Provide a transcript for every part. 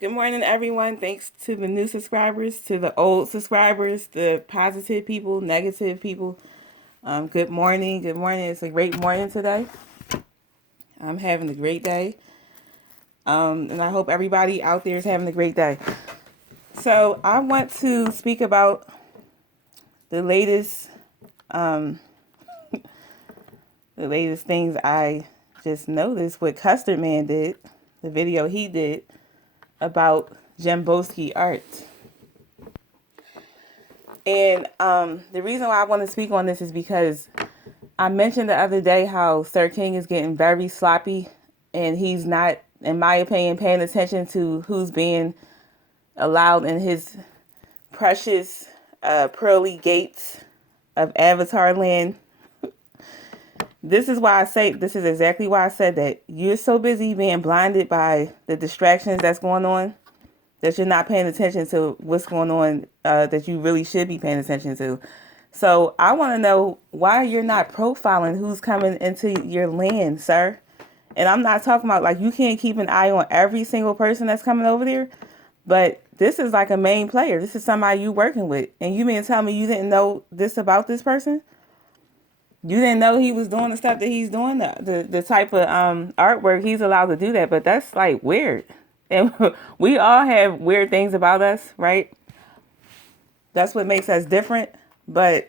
Good morning, everyone. Thanks to the new subscribers, to the old subscribers, the positive people, negative people. Good morning. Good morning. It's a great morning today. I'm having a great day. And I hope everybody out there is having a great day. So I want to speak about the latest, um, the latest things I just noticed what Custard Man did, the video he did about Jembowski art. And the reason why I want to speak on this is because I mentioned the other day how Sir King is getting very sloppy and he's not, in my opinion, paying attention to who's being allowed in his precious pearly gates of Avatar land. This is why I say, this is exactly why I said that. You're so busy being blinded by the distractions that's going on that you're not paying attention to what's going on that you really should be paying attention to. So I want to know why you're not profiling who's coming into your land, sir. And I'm not talking about like you can't keep an eye on every single person that's coming over there, but this is like a main player. This is somebody you working with. And you mean to tell me you didn't know this about this person? You didn't know he was doing the stuff that he's doing, the type of artwork he's allowed to do that, but that's like weird. And we all have weird things about us, right? That's what makes us different. But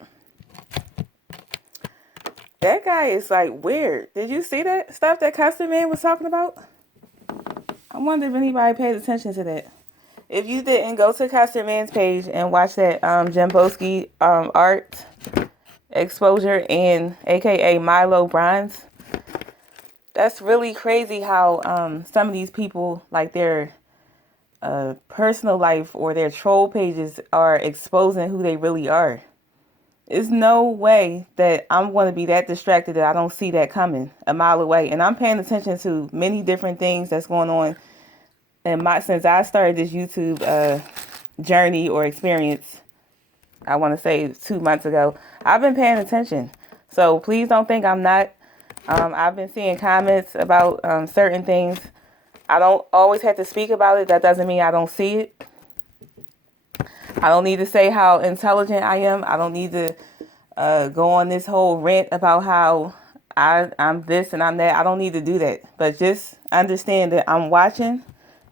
that guy is like weird. Did you see that stuff that Custom Man was talking about? I wonder if anybody paid attention to that. If you didn't, go to Custom Man's page and watch that Jembowski art exposure and aka Milo Bronze. That's really crazy how some of these people, like their personal life or their troll pages are exposing who they really are. There's no way that I'm going to be that distracted that I don't see that coming a mile away. And I'm paying attention to many different things that's going on. And since I started this YouTube journey or experience, I want to say 2 months ago, I've been paying attention. So please don't think I'm not. I've been seeing comments about certain things. I don't always have to speak about it. That doesn't mean I don't see it. I don't need to say how intelligent I am. I don't need to go on this whole rant about how I'm this and I'm that. I don't need to do that. But just understand that I'm watching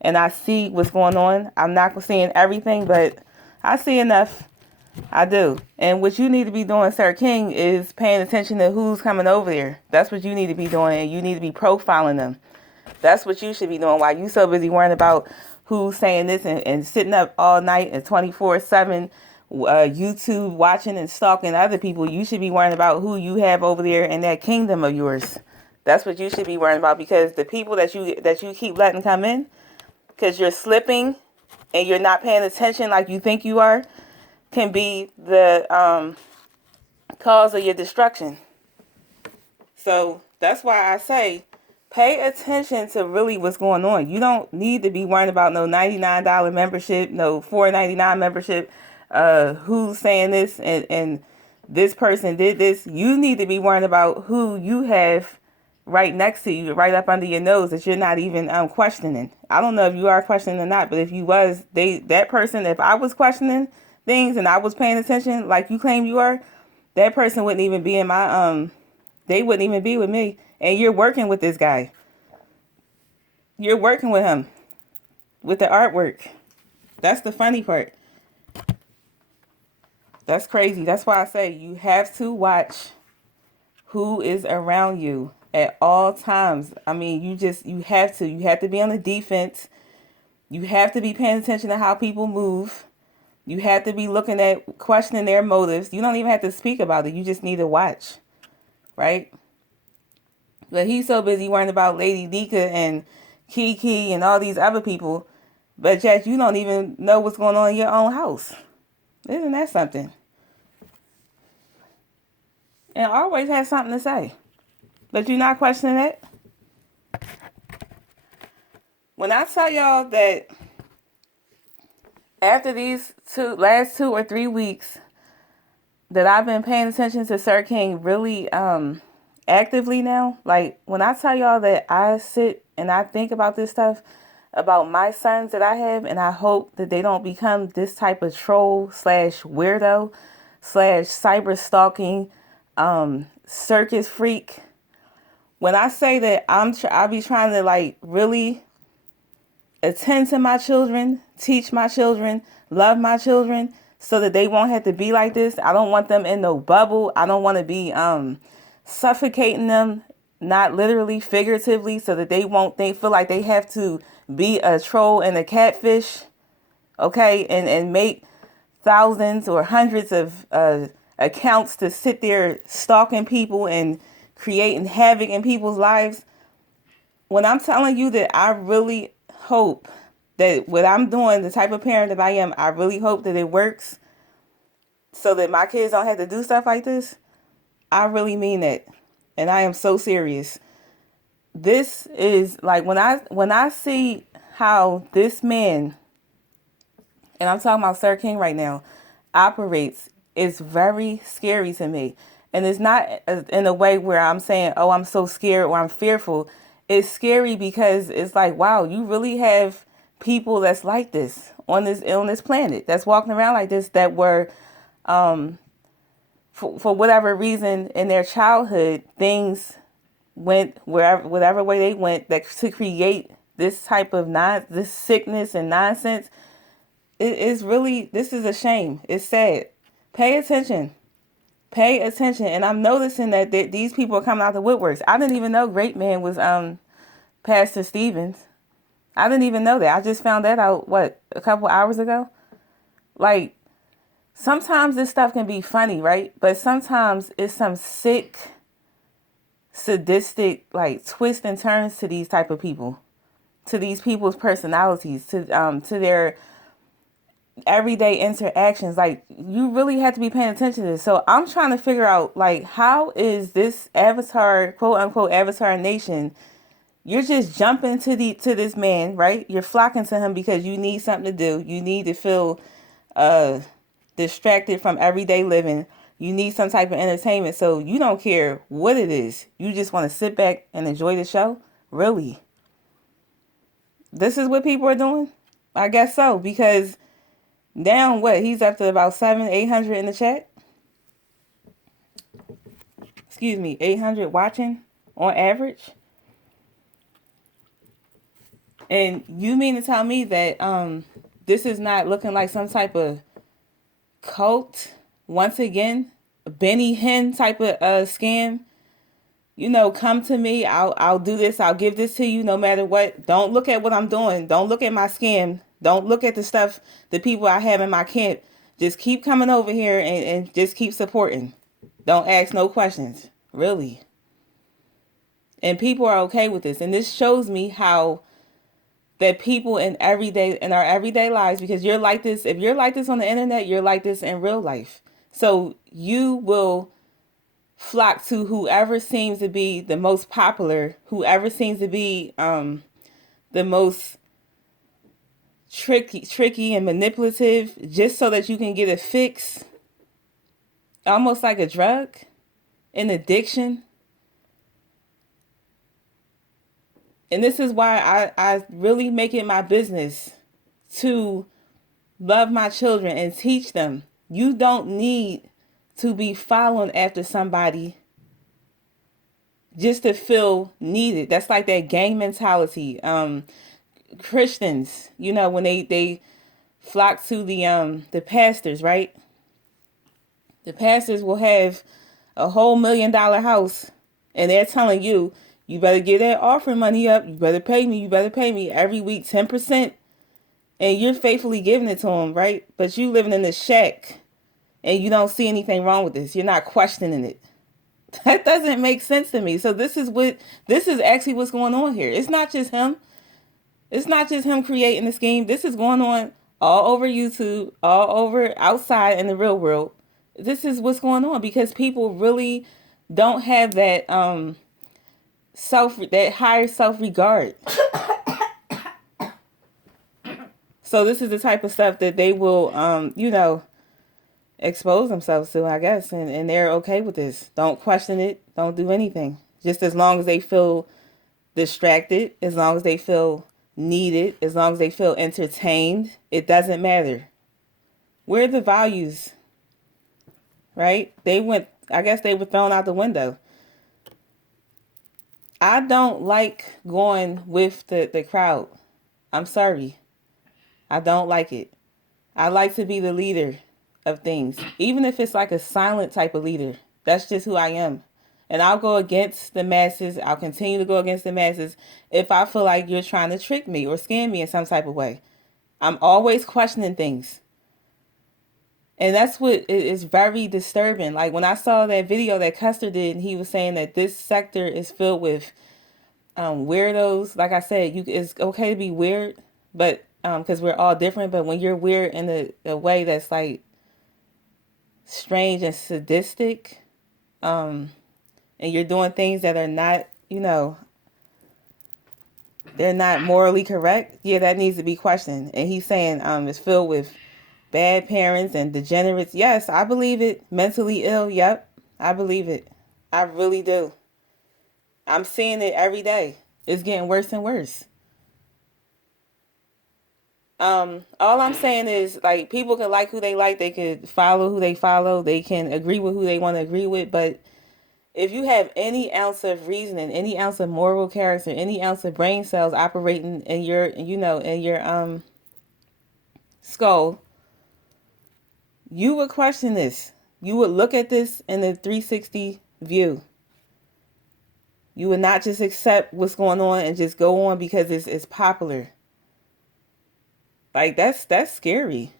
and I see what's going on. I'm not seeing everything, but I see enough. I do. And what you need to be doing, Sir King, is paying attention to who's coming over there. That's what you need to be doing, and you need to be profiling them. That's what you should be doing. Why you so busy worrying about who's saying this and sitting up all night and 24/7 YouTube watching and stalking other people. You should be worrying about who you have over there in that kingdom of yours. That's what you should be worrying about, because the people that you keep letting come in, because you're slipping and you're not paying attention like you think you are, can be the cause of your destruction. So that's why I say pay attention to really what's going on. You don't need to be worrying about no $99 membership, no $4.99 membership, who's saying this and this person did this. You need to be worrying about who you have right next to you, right up under your nose, that you're not even questioning. I don't know if you are questioning or not, but if you was, that person, if I was questioning things and I was paying attention like you claim you are, that person wouldn't even be in my they wouldn't even be with me. And you're working with this guy. You're working with him with the artwork. That's the funny part. That's crazy. That's why I say you have to watch who is around you at all times. I mean, you have to. You have to be on the defense. You have to be paying attention to how people move. You have to be looking at, questioning their motives. You don't even have to speak about it. You just need to watch, right? But he's so busy worrying about Lady Dika and Kiki and all these other people, but yet you don't even know what's going on in your own house. Isn't that something? And always has something to say. But you're not questioning it. When I tell y'all that after these last 2 or 3 weeks that I've been paying attention to Sir King really actively now, like when I tell y'all that I sit and I think about this stuff, about my sons that I have, and I hope that they don't become this type of troll slash weirdo slash cyber stalking circus freak. When I say that I be trying to like really attend to my children, teach my children, love my children, so that they won't have to be like this. I don't want them in no bubble. I don't want to be suffocating them, not literally, figuratively, so that they feel like they have to be a troll and a catfish, okay, and make thousands or hundreds of accounts to sit there stalking people and creating havoc in people's lives. When I'm telling you that I really hope that what I'm doing, the type of parent that I am, I really hope that it works so that my kids don't have to do stuff like this. I really mean it. And I am so serious. This is like when I see how this man, and I'm talking about Sir King right now, operates, it's very scary to me. And it's not in a way where I'm saying, oh, I'm so scared or I'm fearful. It's scary because it's like, wow, you really have people that's like this on this planet, that's walking around like this, that were for whatever reason in their childhood, things went whatever way they went, that to create this type of this sickness and nonsense. It is really, this is a shame. It's sad. Pay attention. Pay attention. And I'm noticing that these people are coming out the woodworks. I didn't even know Great Man was Pastor Stevens. I didn't even know that. I just found that out, a couple hours ago? Like, sometimes this stuff can be funny, right? But sometimes it's some sick, sadistic, like, twists and turns to these type of people. To these people's personalities. To their everyday interactions. Like, you really have to be paying attention to this. So I'm trying to figure out, like, how is this Avatar, quote unquote Avatar Nation, you're just jumping to this man, right? You're flocking to him because you need something to do. You need to feel distracted from everyday living. You need some type of entertainment. So you don't care what it is. You just want to sit back and enjoy the show? Really? This is what people are doing? I guess so, because now what? He's up to about 800 in the chat. Excuse me, 800 watching on average. And you mean to tell me that this is not looking like some type of cult? Once again, Benny Hinn type of scam. You know, come to me. I'll do this. I'll give this to you no matter what. Don't look at what I'm doing. Don't look at my scam. Don't look at the stuff, the people I have in my camp. Just keep coming over here and just keep supporting. Don't ask no questions. Really. And people are okay with this. And this shows me how that people in our everyday lives, because you're like this, if you're like this on the internet, you're like this in real life. So you will flock to whoever seems to be the most popular, whoever seems to be the most tricky and manipulative, just so that you can get a fix. Almost like a drug, an addiction. And this is why I really make it my business to love my children and teach them. You don't need to be following after somebody just to feel needed. That's like that gang mentality. Christians, you know, when they flock to the pastors, right? The pastors will have a whole $1 million house, and they're telling you, you better get that offering money up. You better pay me. You better pay me every week 10%. And you're faithfully giving it to them, right? But you living in the shack and you don't see anything wrong with this. You're not questioning it. That doesn't make sense to me. So this is actually what's going on here. It's not just him. It's not just him creating the scheme. This is going on all over YouTube, all over outside in the real world. This is what's going on because people really don't have that that higher self-regard. So this is the type of stuff that they will expose themselves to, I guess, and they're okay with this. Don't question it. Don't do anything. Just as long as they feel distracted, as long as they feel needed, as long as they feel entertained, it doesn't matter. Where are the values, right? I guess they were thrown out the window. I don't like going with the crowd. I'm sorry. I don't like it. I like to be the leader of things, even if it's like a silent type of leader. That's just who I am. And I'll go against the masses. I'll continue to go against the masses if I feel like you're trying to trick me or scam me in some type of way. I'm always questioning things. And that's what is very disturbing. Like when I saw that video that Custer did, and he was saying that this sector is filled with weirdos. Like I said, it's okay to be weird, but because we're all different. But when you're weird in a way that's like strange and sadistic, and you're doing things that are not, they're not morally correct, yeah, that needs to be questioned. And he's saying it's filled with bad parents and degenerates. Yes, I believe it. Mentally ill. Yep, I believe it. I really do. I'm seeing it every day. It's getting worse and worse. All I'm saying is, like, people can like who they like, they could follow who they follow, they can agree with who they want to agree with, but if you have any ounce of reasoning, any ounce of moral character, any ounce of brain cells operating in your, in your skull, you would question this. You would look at this in a 360 view. You would not just accept what's going on and just go on because it's popular. Like that's scary.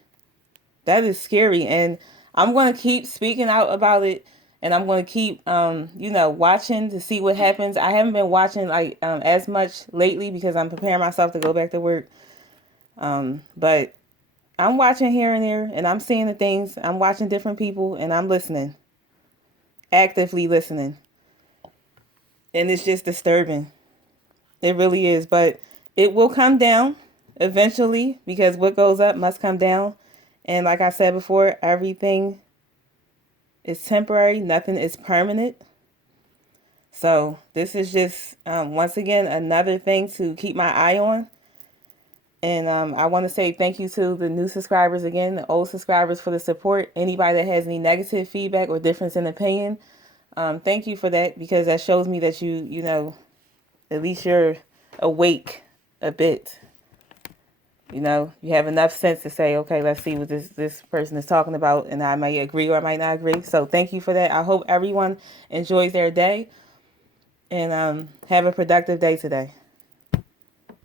That is scary, and I'm going to keep speaking out about it, and I'm going to keep watching to see what happens. I haven't been watching like as much lately because I'm preparing myself to go back to work. But I'm watching here and there, and I'm seeing the things. I'm watching different people, and I'm listening, actively listening. And it's just disturbing. It really is, but it will come down eventually because what goes up must come down. And like I said before, everything is temporary. Nothing is permanent. So this is just, once again, another thing to keep my eye on. And I want to say thank you to the new subscribers again, the old subscribers for the support. Anybody that has any negative feedback or difference in opinion, thank you for that because that shows me that at least you're awake a bit. You have enough sense to say, okay, let's see what this person is talking about, and I might agree or I might not agree. So thank you for that. I hope everyone enjoys their day and have a productive day today.